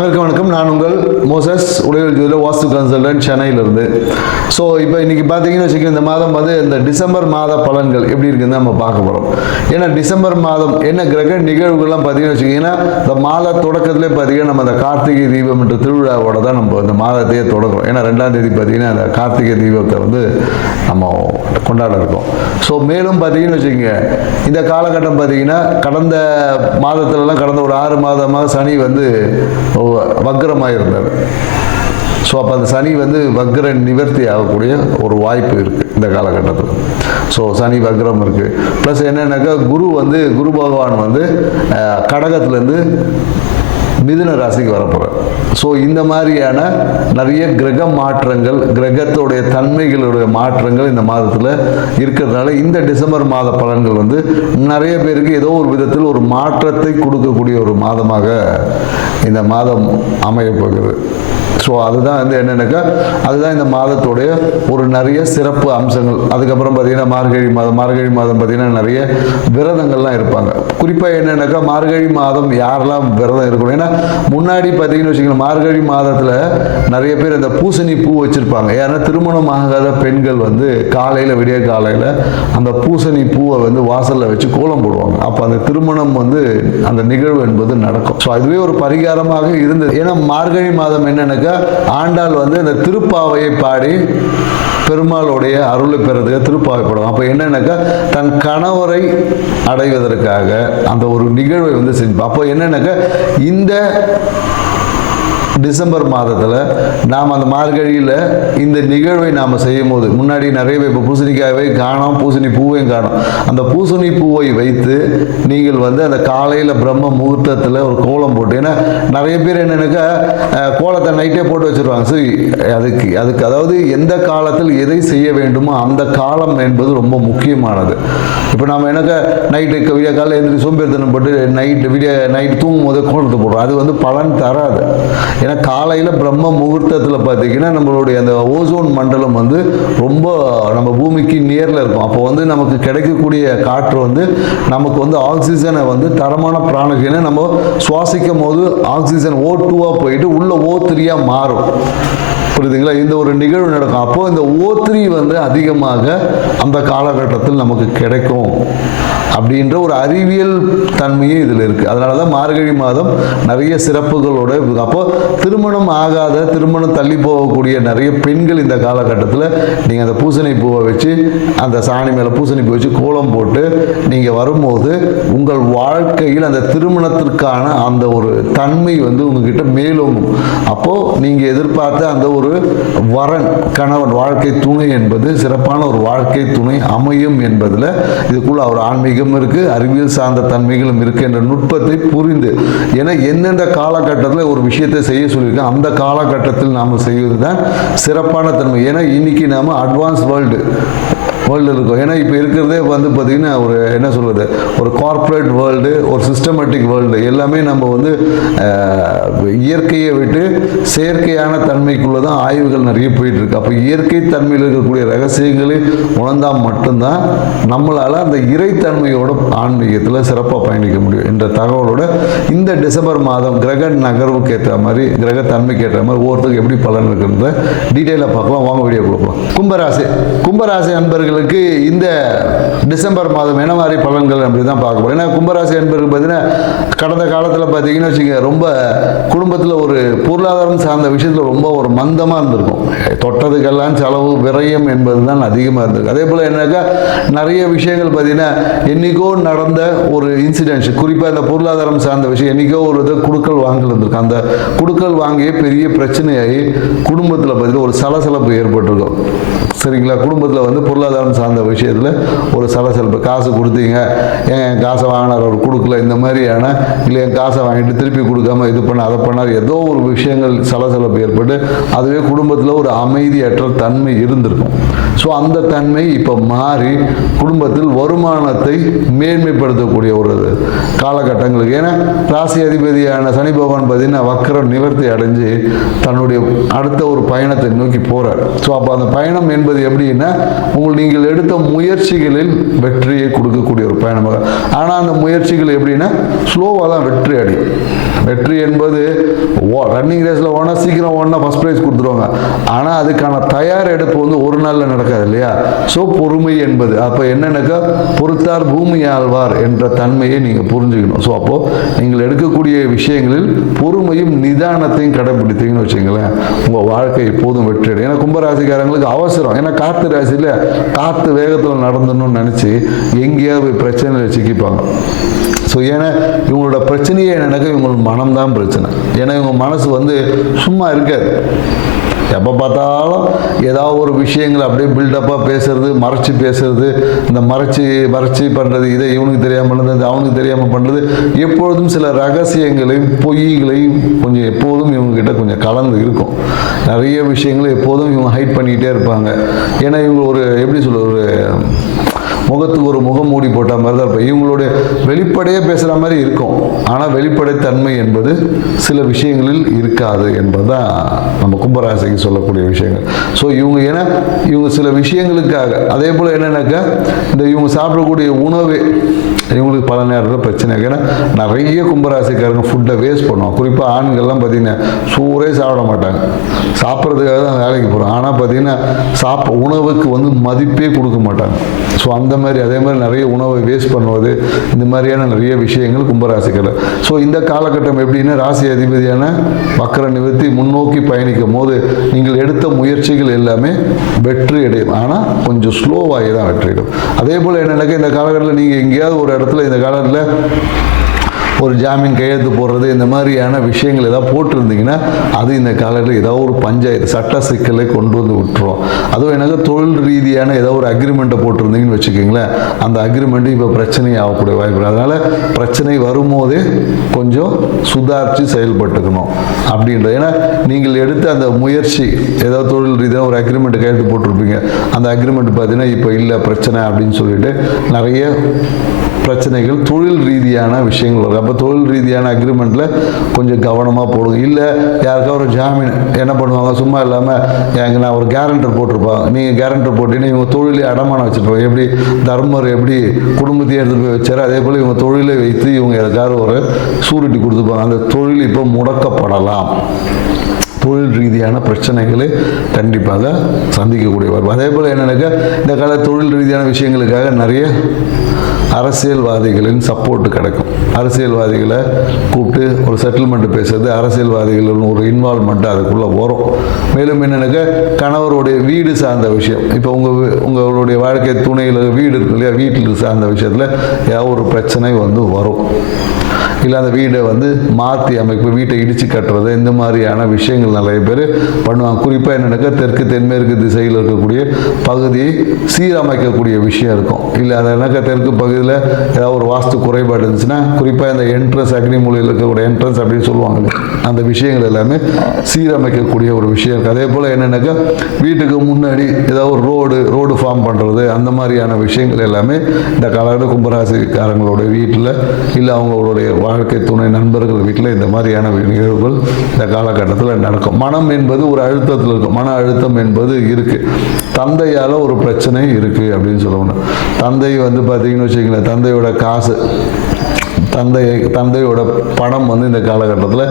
அனைவருக்கும் வணக்கம். நான் உங்கள் மோசஸ் உடையல் ஜோதிடர் வாஸ்து கன்சல்டன்ட் சென்னையிலிருந்து. ஸோ இப்போ இன்றைக்கி பார்த்தீங்கன்னு வச்சுக்கோங்க, இந்த மாதம் வந்து இந்த டிசம்பர் மாத பலன்கள் எப்படி இருக்குன்னு நம்ம பார்க்க போகிறோம். ஏன்னா டிசம்பர் மாதம் என்ன கிரக நிகழ்வுகள்லாம் பார்த்தீங்கன்னு வச்சுக்கிங்கன்னா, இந்த மாத தொடக்கத்திலே பார்த்தீங்கன்னா நம்ம அந்த கார்த்திகை தீபம் என்ற திருவிழாவோட தான் நம்ம இந்த மாதத்தையே தொடங்குறோம். ஏன்னா 2ஆம் தேதி பார்த்தீங்கன்னா அந்த கார்த்திகை தீபத்தை வந்து நம்ம கொண்டாட இருக்கோம். ஸோ மேலும் பார்த்தீங்கன்னு வச்சுக்கோங்க, இந்த காலகட்டம் பார்த்தீங்கன்னா கடந்த மாதத்துலலாம் கடந்த ஒரு 6 மாதமாக சனி வந்து வக்ரமாக இருந்தார். ஸோ அப்போ அந்த சனி வந்து வக்ர நிவர்த்தி ஆகக்கூடிய ஒரு வாய்ப்பு இருக்குது இந்த காலகட்டத்தில். ஸோ சனி வக்ரம் இருக்குது. ப்ளஸ் என்னென்னாக்கா குரு பகவான் வந்து கடகத்துலேருந்து மிதுன ராசிக்கு வரப்போகிறார். ஸோ இந்த மாதிரியான நிறைய கிரக மாற்றங்கள், கிரகத்தோடைய தன்மைகளுடைய மாற்றங்கள் இந்த மாதத்தில் இருக்கிறதுனால இந்த டிசம்பர் மாத பலன்கள் வந்து நிறைய பேருக்கு ஏதோ ஒரு விதத்தில் ஒரு மாற்றத்தை கொடுக்கக்கூடிய ஒரு மாதமாக இந்த மாதம் அமையப் போகிறது. ஸோ அதுதான் வந்து என்னென்னாக்கா அதுதான் இந்த மாதத்துடைய ஒரு நிறைய சிறப்பு அம்சங்கள். அதுக்கப்புறம் பார்த்தீங்கன்னா மார்கழி மாதம் பார்த்தீங்கன்னா நிறைய விரதங்கள்லாம் இருப்பாங்க. குறிப்பாக என்னென்னாக்கா மார்கழி மாதம் யாரெல்லாம் விரதம் இருக்கணும், ஏன்னா முன்னாடி பார்த்தீங்கன்னு வச்சுக்கோங்க, மார்கழி மாதத்தில் நிறைய பேர் இந்த பூசணி பூ வச்சுருப்பாங்க. ஏன்னா திருமணம் ஆகாத பெண்கள் வந்து காலையில் விடிய காலையில் அந்த பூசணி பூவை வந்து வாசலில் வச்சு கோலம் போடுவாங்க. அப்போ அந்த திருமணம் வந்து அந்த நிகழ்வு என்பது நடக்கும். ஸோ அதுவே ஒரு பரிகாரமாக இருந்தது. ஏன்னா மார்கழி மாதம் என்னென்னாக்கா ஆண்டாள் வந்து இந்த திருப்பாவையை பாடி பெருமாளுடைய அருளை பெறதுக்கு திருப்பாவை பாடுவாங்க. அப்போ என்னன்னாக்கா தன் கணவரை அடைவதற்காக அந்த ஒரு நிகழ்வை வந்து செஞ்சு, அப்போ என்னன்னாக்கா இந்த டிசம்பர் மாதத்தில் நாம் அந்த மார்கழியில் இந்த நிகழ்வை நாம் செய்யும் போது முன்னாடி நிறைய பேர் இப்போ பூசணிக்காயை காணோம், பூசணி பூவையும் காணும். அந்த பூசணி பூவை வைத்து நீங்கள் வந்து அந்த காலையில் பிரம்ம முகூர்த்தத்தில் ஒரு கோலம் போட்டு, ஏன்னா நிறைய பேர் என்னென்னாக்கா கோலத்தை நைட்டே போட்டு வச்சுருவாங்க. சரி, அதுக்கு அதாவது எந்த காலத்தில் எதை செய்ய வேண்டுமோ அந்த காலம் என்பது ரொம்ப முக்கியமானது. இப்போ நம்ம என்னக்கா நைட்டு விடிய காலையில் எழுந்திரி சோம்பேறித்தனம் போட்டு நைட்டு தூங்கும் போதே கோலத்தை போடுறோம். அது வந்து பலன் தராது. ஏன்னா காலையில் பிரம்ம முகூர்த்தத்தில் பார்த்தீங்கன்னா நம்மளுடைய அந்த ஓசோன் மண்டலம் வந்து ரொம்ப நம்ம பூமிக்கு நேரில் இருக்கும். அப்போ வந்து நமக்கு கிடைக்கக்கூடிய காற்று வந்து நமக்கு வந்து ஆக்சிஜனை வந்து தரமான பிராணகினை நம்ம சுவாசிக்கும் போது ஆக்சிஜன் O2 போயிட்டு உள்ள O3 மாறும். புரியுதுங்களா? இந்த ஒரு நிகழ்வு நடக்கும். அப்போ இந்த O3 வந்து அதிகமாக அந்த காலகட்டத்தில் நமக்கு கிடைக்கும் அப்படின்ற ஒரு அறிவியல் தன்மையே இதில் இருக்குது. அதனால தான் மார்கழி மாதம் நிறைய சிறப்புகளோடு. அப்போ திருமணம் தள்ளி போகக்கூடிய நிறைய பெண்கள் இந்த காலகட்டத்தில் நீங்கள் அந்த பூசணி பூவை வச்சு அந்த சாணி மேலே பூசணி பூ வச்சு கோலம் போட்டு நீங்கள் வரும்போது உங்கள் வாழ்க்கையில் அந்த திருமணத்திற்கான அந்த ஒரு தன்மை வந்து உங்ககிட்ட மேலோங்கும். அப்போது நீங்கள் எதிர்பார்த்த அந்த ஒரு வரன், கணவன், வாழ்க்கை துணை என்பது சிறப்பான ஒரு வாழ்க்கை துணை அமையும் என்பதில் இதுக்குள்ள ஒரு ஆன்மீகம் இருக்கு, அறிவியல் சார்ந்த தன்மைகளும் இருக்கு என்ற நுட்பத்தை புரிந்து, ஏன்னா எந்தெந்த காலகட்டத்தில் ஒரு விஷயத்தை செய்ய சொல்லியிருக்கோம் அந்த காலகட்டத்தில் நாம் செய்வது தான் சிறப்பான தன்மை. ஏன்னா இன்னைக்கு நாம அட்வான்ஸ் வேர்ல்டு இருக்கும். ஏன்னா இப்போ இருக்கிறதே வந்து பார்த்திங்கன்னா ஒரு என்ன சொல்வது, ஒரு கார்ப்பரேட் வேர்ல்டு, ஒரு சிஸ்டமேட்டிக் வேர்ல்டு. எல்லாமே நம்ம வந்து இயற்கையை விட்டு செயற்கையான தன்மைக்குள்ளே தான் ஆய்வுகள் நிறைய போயிட்டு இருக்கு. அப்போ இயற்கை தன்மையில் இருக்கக்கூடிய ரகசியங்களை உணர்ந்தால் மட்டும்தான் நம்மளால் அந்த இறைத்தன்மையோட ஆன்மீகத்தில் சிறப்பாக பயணிக்க முடியும் என்ற தகவலோட இந்த டிசம்பர் மாதம் கிரக நகர்வுக்கு ஏற்ற மாதிரி, கிரக தன்மைக்கு ஏற்ற மாதிரி ஒவ்வொருத்தருக்கு எப்படி பலன் இருக்குன்ற டீட்டெயிலாக பார்க்கலாம். வாங்க வீடியோ கொடுக்கலாம். கும்பராசி அன்பர்கள் இந்த டிசம்பர் மாதம் என்ன மாதிரி பலன்கள் அப்படி தான் பார்க்க போறோம். ஏன்னா கும்பராசி என்பர்கள் பார்த்தீங்கன்னா கடந்த காலத்தில் பார்த்தீங்கன்னு வச்சுக்கோங்க, ரொம்ப குடும்பத்தில் ஒரு பொருளாதாரம் சார்ந்த விஷயத்தில் ரொம்ப ஒரு மந்தமாக இருந்திருக்கும். தொட்டதுக்கெல்லாம் செலவு விரயம் என்பது தான் அதிகமாக இருந்திருக்கு. அதே போல் என்னக்கா நிறைய விஷயங்கள் பார்த்தீங்கன்னா என்னைக்கோ நடந்த ஒரு இன்சிடென்ட்ஸ், குறிப்பாக இந்த பொருளாதாரம் சார்ந்த விஷயம், என்னைக்கோ ஒரு இது குடுக்கல் வாங்கல் இருந்திருக்கு. அந்த குடுக்கல் வாங்கிய பெரிய பிரச்சனையாகி குடும்பத்தில் பார்த்தீங்கன்னா ஒரு சலசலப்பு ஏற்பட்டிருக்கும். சரிங்களா? குடும்பத்தில் வந்து பொருளாதாரம் சார்ந்த விஷயத்தில் ஒரு சலசலப்பு, காசு கொடுத்தீங்க, என் காசை வாங்கினார் அவர் கொடுக்கல, இந்த மாதிரியான, இல்லை என் காசை வாங்கிட்டு திருப்பி கொடுக்காம இது பண்ண அதை பண்ணார், ஏதோ ஒரு விஷயங்கள் சலசலப்பு ஏற்பட்டு அதுவே குடும்பத்தில் ஒரு அமைதியற்ற தன்மை இருந்திருக்கும். ஸோ அந்த தன்மை இப்போ மாறி குடும்பத்தில் வருமானத்தை மேன்மைப்படுத்தக்கூடிய ஒரு காலகட்டங்களுக்கு. ஏன்னா ராசி அதிபதியான சனி பகவான் பார்த்தீங்கன்னா வக்கர நிவர்த்தி அடைஞ்சு தன்னுடைய அடுத்த ஒரு பயணத்தை நோக்கி போகிறார். ஸோ அப்போ அந்த பயணம் என்பது எப்படின்னா, நீங்கள் நீங்கள் எடுத்த முயற்சிகளில் வெற்றியை கொடுக்கக்கூடிய ஒரு பயணமாக. ஆனால் அந்த முயற்சிகள் எப்படின்னா ஸ்லோவாக தான் வெற்றி அடையும். வெற்றி என்பது ரன்னிங் ரேஸில் ஓனா சீக்கிரம் ஓனா ஃபர்ஸ்ட் ப்ரைஸ் கொடுத்துருவாங்க. ஆனால் அதுக்கான தயார் எடுப்பு வந்து ஒரு நாளில் நடக்காது இல்லையா? ஸோ பொறுமை என்பது அப்போ என்னன்னாக்கா பொறுத்தார் பூமி ஆழ்வார் என்ற தன்மையை நீங்கள் புரிஞ்சுக்கணும். ஸோ அப்போது நீங்கள் எடுக்கக்கூடிய விஷயங்களில் பொறுமையும் நிதானத்தையும் கடைபிடித்தீங்கன்னு வச்சுங்களேன், உங்கள் வாழ்க்கை எப்போதும் வெற்றி அடையும். ஏன்னா கும்பராசிக்காரங்களுக்கு அவசரம், ஏன்னா காற்று ராசியில் காற்று வேகத்தில் நடந்தணும்னு நினச்சி எங்கேயாவது பிரச்சனையில் சிக்கிப்பாங்க. ஸோ ஏன்னா இவங்களோட பிரச்சனையே என்னன்னாக்கா இவங்களோட மனம்தான் பிரச்சனை. ஏன்னா இவங்க மனசு வந்து சும்மா இருக்காது. எப்போ பார்த்தாலும் ஏதாவது ஒரு விஷயங்களை அப்படியே பில்டப்பாக பேசுறது, மறைச்சி பேசுறது, இந்த மறைச்சி பண்ணுறது, இதை இவனுக்கு தெரியாமல் பண்ணுறது, அவனுக்கு தெரியாமல் பண்ணுறது, எப்பொழுதும் சில ரகசியங்களையும் பொய்களையும் கொஞ்சம் எப்போதும் இவங்ககிட்ட கொஞ்சம் கலந்து இருக்கும். நிறைய விஷயங்களை எப்போதும் இவங்க ஹைட் பண்ணிக்கிட்டே இருப்பாங்க. ஏன்னா இவங்க ஒரு எப்படி சொல்ல ஒரு முகத்துக்கு ஒரு முகம் மூடி போட்ட மாதிரி தான் இருப்போம். இவங்களுடைய வெளிப்படையே பேசுகிற மாதிரி இருக்கும், ஆனால் வெளிப்படைத்தன்மை என்பது சில விஷயங்களில் இருக்காது என்பதுதான் நம்ம கும்பராசிக்கு சொல்லக்கூடிய விஷயங்கள். ஸோ இவங்க சில விஷயங்களுக்காக அதே போல் என்னன்னாக்கா இந்த இவங்க சாப்பிடக்கூடிய உணவே இவங்களுக்கு பல நேரத்தில் பிரச்சனை. ஏன்னா நிறைய கும்பராசிக்காரங்க ஃபுட்டை வேஸ்ட் பண்ணுவோம். குறிப்பாக ஆண்கள்லாம் பார்த்தீங்கன்னா சூறே சாப்பிட மாட்டாங்க, சாப்பிட்றதுக்காக தான் வேலைக்கு போகிறோம். ஆனால் பார்த்தீங்கன்னா உணவுக்கு வந்து மதிப்பே கொடுக்க மாட்டாங்க. ஸோ அந்த மாதிரி அதே மாதிரி நிறைய உணவை வேஸ்ட் பண்ணுவது, இந்த மாதிரியான நிறைய விஷயங்கள் கும்பராசிக்காரர். ஸோ இந்த காலகட்டம் எப்படின்னா ராசி அதிபதியான வக்கர நிவர்த்தி முன்னோக்கி பயணிக்கும் போது நீங்கள் எடுத்த முயற்சிகள் எல்லாமே வெற்றி அடையும். ஆனால் கொஞ்சம் ஸ்லோவாகி தான் வெற்றி அடையும். அதே போல் என்னன்னாக்கா இந்த காலகட்டத்தில் நீங்கள் எங்கேயாவது ஒரு இடத்துல இந்த காலத்தில் ஒரு ஜாமீன் கையெழுத்து போடுறது, இந்த மாதிரியான விஷயங்கள் ஏதாவது போட்டிருந்தீங்கன்னா அது இந்த காலத்தில் ஏதாவது ஒரு பஞ்சாயத்து சட்ட சிக்கலை கொண்டு வந்து விட்டுரும். அதுவும் எனக்கு தொழில் ரீதியான ஏதாவது ஒரு அக்ரிமெண்ட்டை போட்டிருந்தீங்கன்னு வச்சுக்கிங்களேன், அந்த அக்ரிமெண்ட்டு இப்போ பிரச்சனை ஆகக்கூடிய வாய்ப்பு. அதனால் பிரச்சனை வரும்போதே கொஞ்சம் சுதாரித்து செயல்பட்டுக்கணும் அப்படின்றது. ஏன்னா நீங்கள் எடுத்த அந்த முயற்சி ஏதாவது தொழில் ரீதியாக ஒரு அக்ரிமெண்ட் கையெழுத்து போட்டிருப்பீங்க, அந்த அக்ரிமெண்ட் பார்த்தீங்கன்னா இப்போ இல்லை பிரச்சனை அப்படின்னு சொல்லிட்டு நிறைய பிரச்சனைகள் தொழில் ரீதியான விஷயங்கள் வரும். அப்போ தொழில் ரீதியான அக்ரிமெண்ட்டில் கொஞ்சம் கவனமாக போடுங்க. இல்லை யாருக்காவது ஒரு ஜாமீன் என்ன பண்ணுவாங்க, சும்மா இல்லாமல் எனக்கு நான் ஒரு கேரண்டர் போட்டிருப்பாங்க, நீங்கள் கேரண்டர் போட்டீங்கன்னா இவங்க தொழிலை அடமானம் வச்சுருப்பாங்க. எப்படி தர்மர் எப்படி குடும்பத்தையே எடுத்து போய் வச்சாரோ அதே போல் இவங்க தொழிலை வைத்து இவங்க எதுக்காவது ஒரு சூரிட்டி கொடுத்துப்பாங்க. அந்த தொழில் இப்போ முடக்கப்படலாம். தொழில் ரீதியான பிரச்சனைகளை கண்டிப்பாக சந்திக்கக்கூடிய வாய்ப்பு. அதே போல் என்னன்னாக்கா இந்த கால தொழில் ரீதியான விஷயங்களுக்காக நிறைய அரசியல்வாதிகளின் சப்போர்ட் கிடைக்கும். அரசியல்வாதிகளை கூப்பிட்டு ஒரு செட்டில்மெண்ட் பேசுறது, அரசியல்வாதிகளின் ஒரு இன்வால்மெண்ட் அதுக்குள்ளே வரும். மேலும் என்னன்னாக்கா கணவருடைய வீடு சார்ந்த விஷயம், இப்போ உங்களுடைய வாழ்க்கை துணையில் வீடு இருக்கு இல்லையா, வீட்டில் சார்ந்த விஷயத்தில் ஏதாவது ஒரு பிரச்சனை வந்து வரும். இல்லை அந்த வீடை வந்து மாற்றி அமைப்பு, வீட்டை இடித்து கட்டுறது, இந்த மாதிரியான விஷயங்கள் நிறைய பேர் பண்ணுவாங்க. குறிப்பாக என்னன்னாக்கா தெற்கு தென்மேற்கு திசையில் இருக்கக்கூடிய பகுதியை சீரமைக்கக்கூடிய விஷயம் இருக்கும். இல்லை அது என்னக்கா தெற்கு பகுதியில் ஏதாவது ஒரு வாஸ்து குறைபாடு இருந்துச்சுன்னா குறிப்பாக இந்த என்ட்ரன்ஸ் அக்னிமூலையில் இருக்கக்கூடிய என்ட்ரன்ஸ் அப்படின்னு சொல்லுவாங்க, அந்த விஷயங்கள் எல்லாமே சீரமைக்கக்கூடிய ஒரு விஷயம் இருக்குது. அதே போல் என்னன்னாக்கா வீட்டுக்கு முன்னாடி ஏதாவது ஒரு ரோடு ஃபார்ம் பண்ணுறது, அந்த மாதிரியான விஷயங்கள் எல்லாமே இந்த காலகட்ட கும்பராசிக்காரங்களோட வீட்டில் இல்லை அவங்களுடைய வாழ்க்கை துணை நண்பர்கள் வீட்டில் இந்த மாதிரியான நிகழ்வுகள் இந்த காலகட்டத்தில் நடக்கும். மனம் என்பது ஒரு அழுத்தத்தில் இருக்கும், மன அழுத்தம் என்பது இருக்குது. தந்தையால் ஒரு பிரச்சனை இருக்குது அப்படின்னு சொல்லணும். தந்தை வந்து பார்த்தீங்கன்னு வச்சுக்கோங்களேன், தந்தையோட காசு, தந்தையோட பணம் வந்து இந்த காலகட்டத்தில்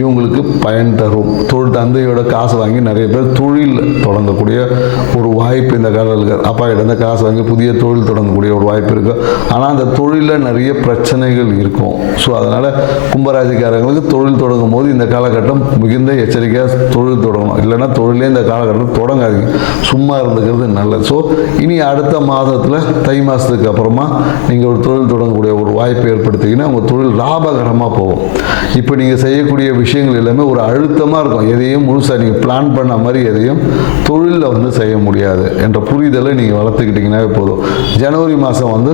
இவங்களுக்கு பயன் தரும். தந்தையோட காசு வாங்கி நிறைய பேர் தொழில் தொடங்கக்கூடிய ஒரு வாய்ப்பு இந்த காலத்தில், அப்பா கிட்ட இந்த காசு வாங்கி புதிய தொழில் தொடங்கக்கூடிய ஒரு வாய்ப்பு இருக்குது. ஆனால் அந்த தொழிலில் நிறைய பிரச்சனைகள் இருக்கும். ஸோ அதனால் கும்பராசிக்காரங்களுக்கு தொழில் தொடங்கும் போது இந்த காலகட்டம் மிகுந்த எச்சரிக்கையாக தொழில் தொடங்கணும். இல்லைன்னா தொழிலே இந்த காலகட்டம் தொடங்காதீங்க, சும்மா இருந்துக்கிறது நல்லது. ஸோ இனி அடுத்த மாதத்தில் தை மாதத்துக்கு அப்புறமா நீங்கள் ஒரு தொழில் தொடங்கக்கூடிய ஒரு வாய்ப்பு ஏற்படுத்திங்கன்னா உங்கள் தொழில் லாபகரமாக போகும். இப்போ நீங்கள் செய்யக்கூடிய விஷயங்கள் எல்லாமே ஒரு அழுத்தமாக இருக்கும். எதையும் முழுசாக நீங்கள் பிளான் பண்ண மாதிரி எதையும் தொழிலில் வந்து செய்ய முடியாது என்ற புரிதலை நீங்கள் வளர்த்துக்கிட்டிங்கன்னாவே போதும். ஜனவரி மாதம் வந்து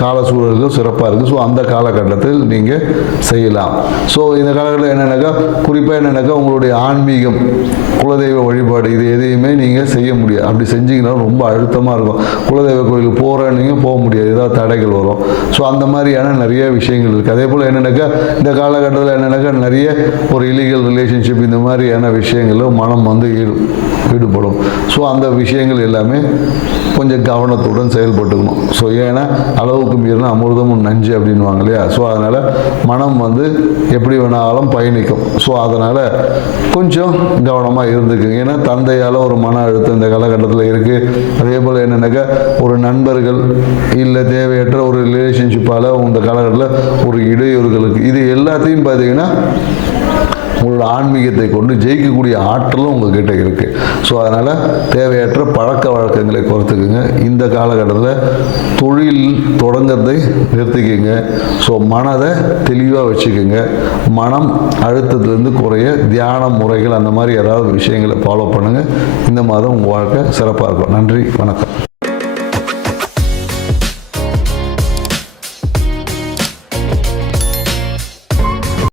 கால சூழல்கள் சிறப்பாக இருக்குது. ஸோ அந்த காலகட்டத்தில் நீங்கள் செய்யலாம். ஸோ இந்த காலகட்டத்தில் என்னென்னாக்கா குறிப்பாக என்னென்னாக்கா உங்களுடைய ஆன்மீகம், குலதெய்வ வழிபாடு, இது எதையுமே நீங்கள் செய்ய முடியாது. அப்படி செஞ்சீங்கன்னா ரொம்ப அழுத்தமாக இருக்கும். குலதெய்வ கோயிலுக்கு போகிறேன்னு போக முடியாது, ஏதாவது தடைகள் வரும். ஸோ அந்த மாதிரியான நிறைய விஷயங்கள் இருக்குது. அதே போல் என்னென்னாக்கா இந்த காலகட்டத்தில் என்னென்னாக்கா நிறைய ஒரு இல்லீகல் ரிலேஷன்ஷிப் இந்த மாதிரியான விஷயங்களில் மனம் வந்து ஈடுபடும். ஸோ அந்த விஷயங்கள் எல்லாமே கொஞ்சம் கவனத்துடன் செயல்பட்டுக்கணும். ஸோ ஏன்னா அளவுக்கு மீறின அமிர்தமும் நஞ்சு அப்படின்வாங்க இல்லையா. ஸோ அதனால் மனம் வந்து எப்படி வேணாலும் பயணிக்கும். ஸோ அதனால் கொஞ்சம் கவனமாக இருந்துக்குங்க. ஏன்னா தந்தையால் ஒரு மன அழுத்தம் இந்த காலகட்டத்தில் இருக்குது. அதே போல் என்னென்னாக்கா ஒரு நண்பர்கள் இல்லை தேவையற்ற ஒரு ரிலேஷன்ஷிப்பால் இந்த காலகட்டத்தில் ஒரு இடையூறுகளுக்கு இது எல்லாத்தையும் பார்த்தீங்கன்னா உங்களோட ஆன்மீகத்தை கொண்டு ஜெயிக்கக்கூடிய ஆற்றலும் உங்கள்கிட்ட இருக்குது. ஸோ அதனால் தேவையற்ற பழக்க வழக்கங்களை குறைத்துக்குங்க. இந்த காலகட்டத்தில் தொழில் தொடங்கிறதை நிறுத்திக்குங்க. ஸோ மனதை தெளிவாக வச்சுக்கோங்க. மனம் அழுத்தத்துலேருந்து குறைய தியான முறைகள் அந்த மாதிரி ஏதாவது விஷயங்களை ஃபாலோ பண்ணுங்கள். இந்த மாதம் உங்கள் வாழ்க்கை சிறப்பாக இருக்கும். நன்றி, வணக்கம்.